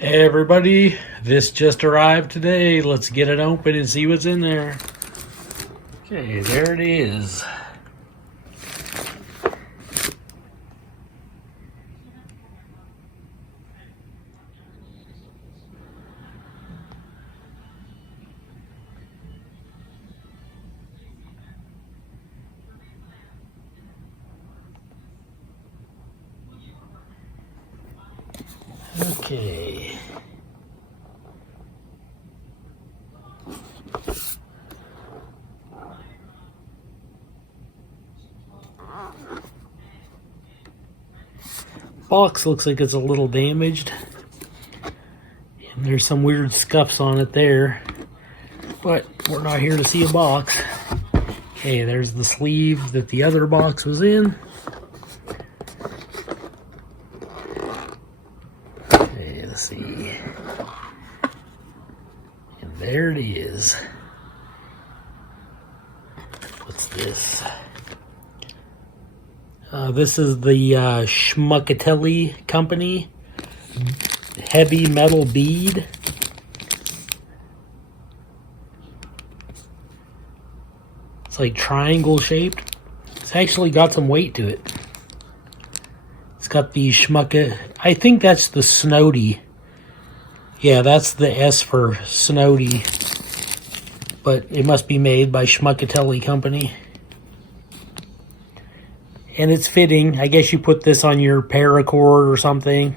Hey everybody, this just arrived today. Let's get it open and see what's in there. Okay, there it is. Okay. Box looks like it's a little damaged. And there's some weird scuffs on it there. But we're not here to see a box. Okay, there's the sleeve that the other box was in. Okay, let's see. And there it is. What's this? This is the Schmuckatelli company heavy metal bead. It's like triangle shaped. It's actually got some weight to it. It's got the I think that's the SNODY. Yeah, that's the S for SNODY. But it must be made by Schmuckatelli company. And it's fitting. I guess you put this on your paracord or something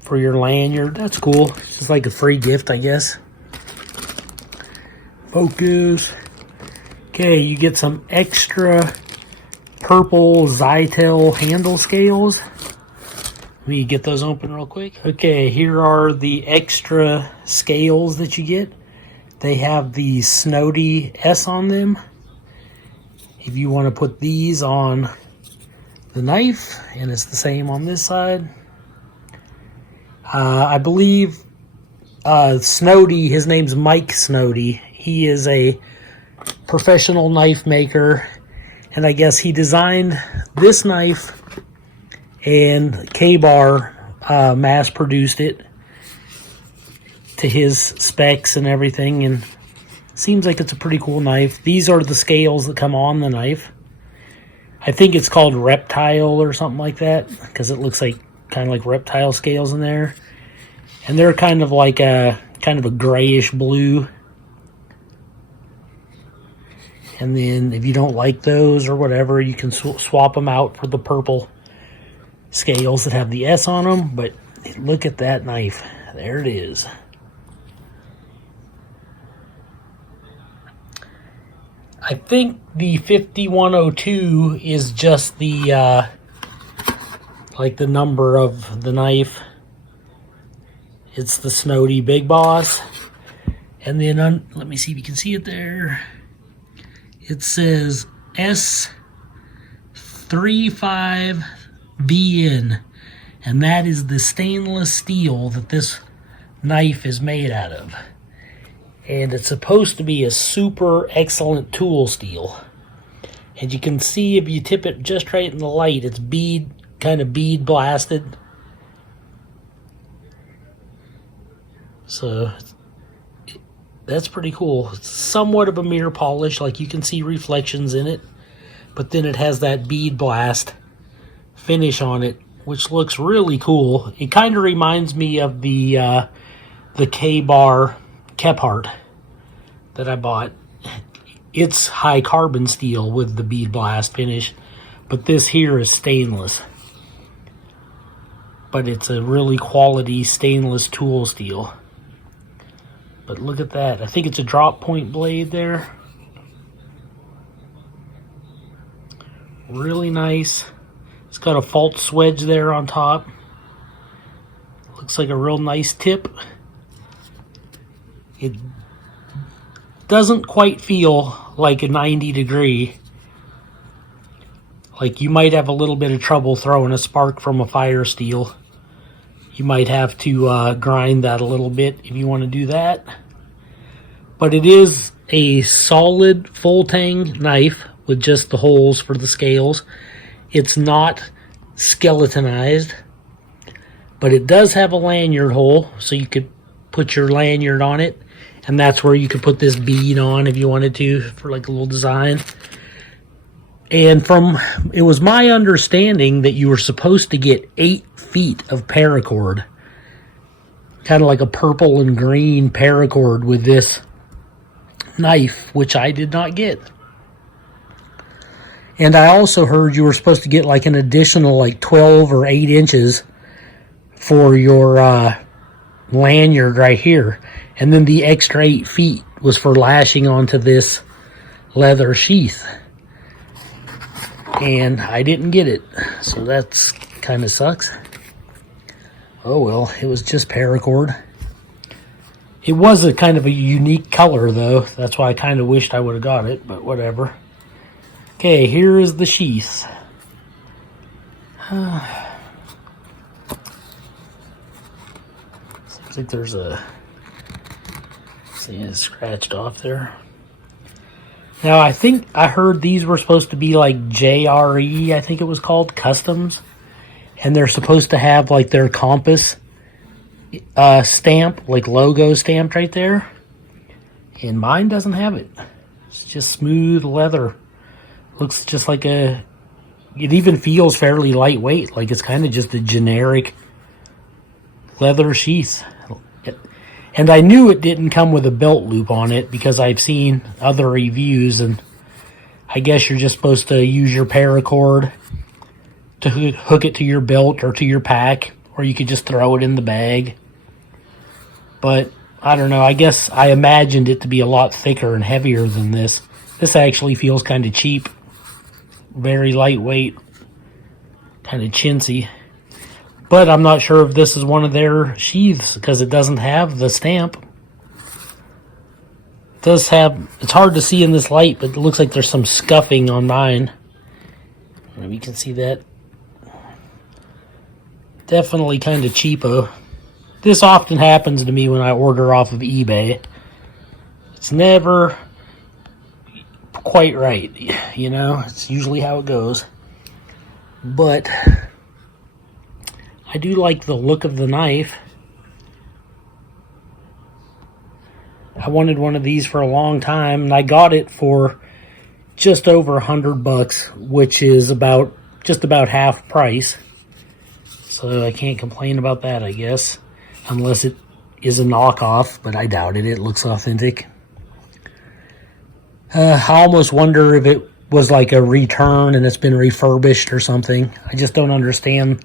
for your lanyard. That's cool. It's just like a free gift, I guess. Focus. Okay, you get some extra purple Zytel handle scales. Let me get those open real quick. Okay, here are the extra scales that you get. They have the SNODY S on them. If you want to put these on the knife, and it's the same on this side. I believe SNODY, his name's Mike SNODY. He is a professional knife maker, and I guess he designed this knife, and K-Bar mass produced it to his specs and everything, and seems like it's a pretty cool knife. These are the scales that come on the knife. I think it's called reptile or something like that, because it looks like kind of like reptile scales in there. And they're kind of like a grayish blue. And then if you don't like those or whatever, you can swap them out for the purple scales that have the S on them. But look at that knife. There it is. I think the 5102 is just the like the number of the knife. It's the SNODY Big Boss. And then let me see if you can see it there. It says S35VN, and that is the stainless steel that this knife is made out of. And it's supposed to be a super excellent tool steel. And you can see if you tip it just right in the light, it's kind of bead blasted. So that's pretty cool. It's somewhat of a mirror polish, like you can see reflections in it, but then it has that bead blast finish on it, which looks really cool. It kind of reminds me of the K-Bar Kephart that I bought. It's high carbon steel with the bead blast finish, but this here is stainless. But it's a really quality stainless tool steel. But look at that. I think it's a drop point blade there. Really nice. It's got a false wedge there on top. Looks like a real nice tip. It doesn't quite feel like a 90 degree. Like you might have a little bit of trouble throwing a spark from a fire steel. You might have to grind that a little bit if you want to do that. But it is a solid full-tang knife with just the holes for the scales. It's not skeletonized. but it does have a lanyard hole, so you could put your lanyard on it, and that's where you could put this bead on if you wanted to, for like a little design. And it was my understanding that you were supposed to get 8 feet of paracord, kind of like a purple and green paracord with this knife, which I did not get. And I also heard you were supposed to get like an additional like 12 or 8 inches for your lanyard right here. And then the extra 8 feet was for lashing onto this leather sheath. And I didn't get it, so that's kind of sucks. Oh well, it was just paracord. It was a kind of a unique color though, that's why I kind of wished I would have got it, but whatever. Okay, here is the sheath. Looks like there's a thing that's scratched off there. Now, I think I heard these were supposed to be like JRE, I think it was called, customs. And they're supposed to have like their compass stamp, like logo stamped right there. And mine doesn't have it. It's just smooth leather. Looks just like it even feels fairly lightweight. Like it's kind of just a generic leather sheath. And I knew it didn't come with a belt loop on it because I've seen other reviews, and I guess you're just supposed to use your paracord to hook it to your belt or to your pack, or you could just throw it in the bag. But I don't know, I guess I imagined it to be a lot thicker and heavier than this. This actually feels kind of cheap, very lightweight, kind of chintzy. But I'm not sure if this is one of their sheaths because it doesn't have the stamp. It does have, it's hard to see in this light, but it looks like there's some scuffing on mine. Maybe you can see that. Definitely kind of cheapo. This often happens to me when I order off of eBay. It's never quite right, you know? It's usually how it goes. But I do like the look of the knife. I wanted one of these for a long time, and I got it for just over $100, which is just about half price. So I can't complain about that, I guess, unless it is a knockoff, but I doubt it. It looks authentic. I almost wonder if it was like a return and it's been refurbished or something. I just don't understand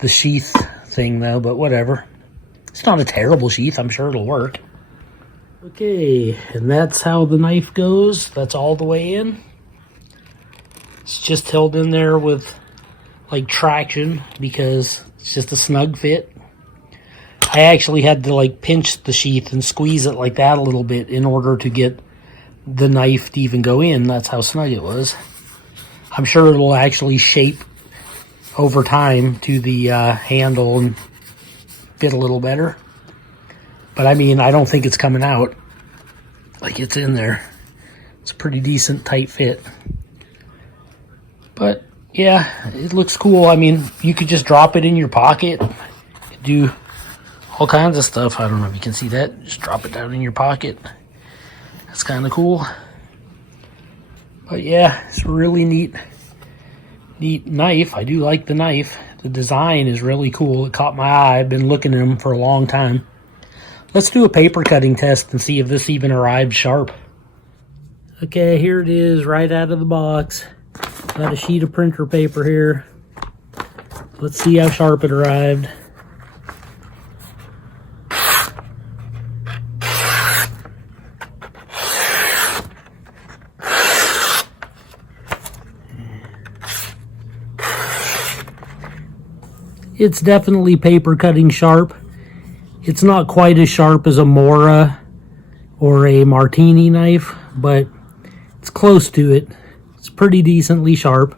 the sheath thing though, but whatever. It's not a terrible sheath. I'm sure it'll work. Okay, and that's how the knife goes. That's all the way in. It's just held in there with like traction because it's just a snug fit. I actually had to like pinch the sheath and squeeze it like that a little bit in order to get the knife to even go in. That's how snug it was. I'm sure it will actually shape over time to the handle and fit a little better. But I mean, I don't think it's coming out. Like it's in there. It's a pretty decent tight fit. But yeah, it looks cool. I mean, you could just drop it in your pocket. You could do all kinds of stuff. I don't know if you can see that. Just drop it down in your pocket. That's kind of cool. But yeah, it's a really neat knife. I do like the knife. The design is really cool. It caught my eye. I've been looking at them for a long time. Let's do a paper cutting test and see if this even arrived sharp. Okay, here it is right out of the box. Got a sheet of printer paper here. Let's see how sharp it arrived. It's definitely paper cutting sharp. It's not quite as sharp as a Mora or a Martini knife, but it's close to it. It's pretty decently sharp.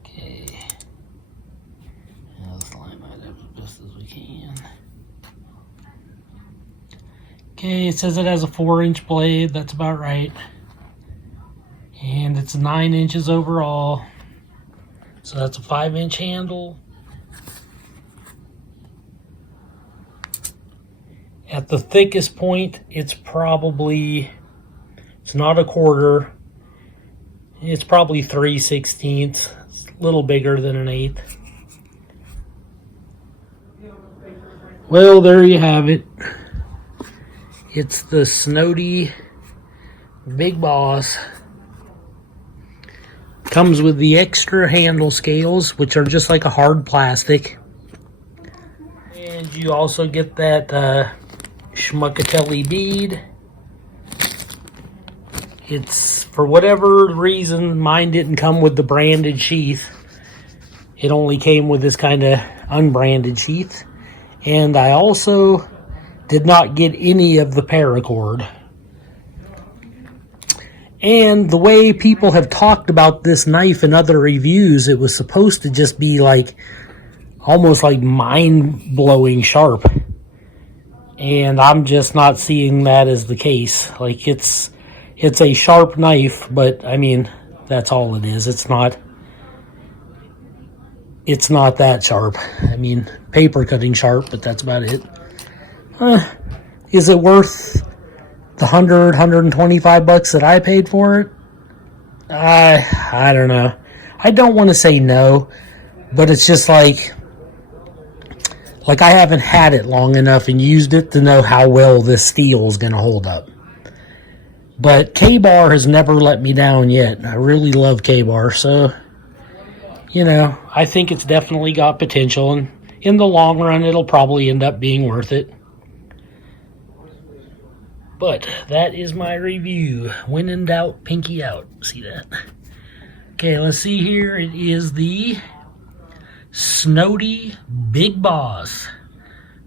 Okay. Let's line that up as best as we can. Okay, it says it has a 4-inch blade. That's about right. And it's 9 inches overall. So that's a 5-inch handle. At the thickest point, it's not a quarter. It's probably 3/16. It's a little bigger than an eighth. Well, there you have it. It's the SNODY Big Boss. Comes with the extra handle scales, which are just like a hard plastic. And you also get that Schmuckatelli bead. It's, for whatever reason, mine didn't come with the branded sheath. It only came with this kind of unbranded sheath. And I also did not get any of the paracord. And the way people have talked about this knife in other reviews, it was supposed to just be like, almost like mind-blowing sharp. And I'm just not seeing that as the case. Like, it's a sharp knife, but I mean, that's all it is. It's not that sharp. I mean, paper cutting sharp, but that's about it. Is it worth the $125 that I paid for it? I don't know. I don't want to say no, but it's just like I haven't had it long enough and used it to know how well this steel is going to hold up. But K-Bar has never let me down yet. I really love K-Bar, so, you know, I think it's definitely got potential, and in the long run, it'll probably end up being worth it. But that is my review. When in doubt, pinky out. See that? Okay, let's see here. It is the SNODY Big Boss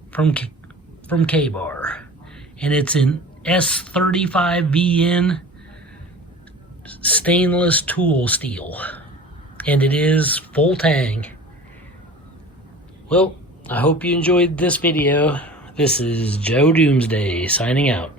from K-Bar. And it's in S35VN stainless tool steel. And it is full-tang. Well, I hope you enjoyed this video. This is Joe Doomsday signing out.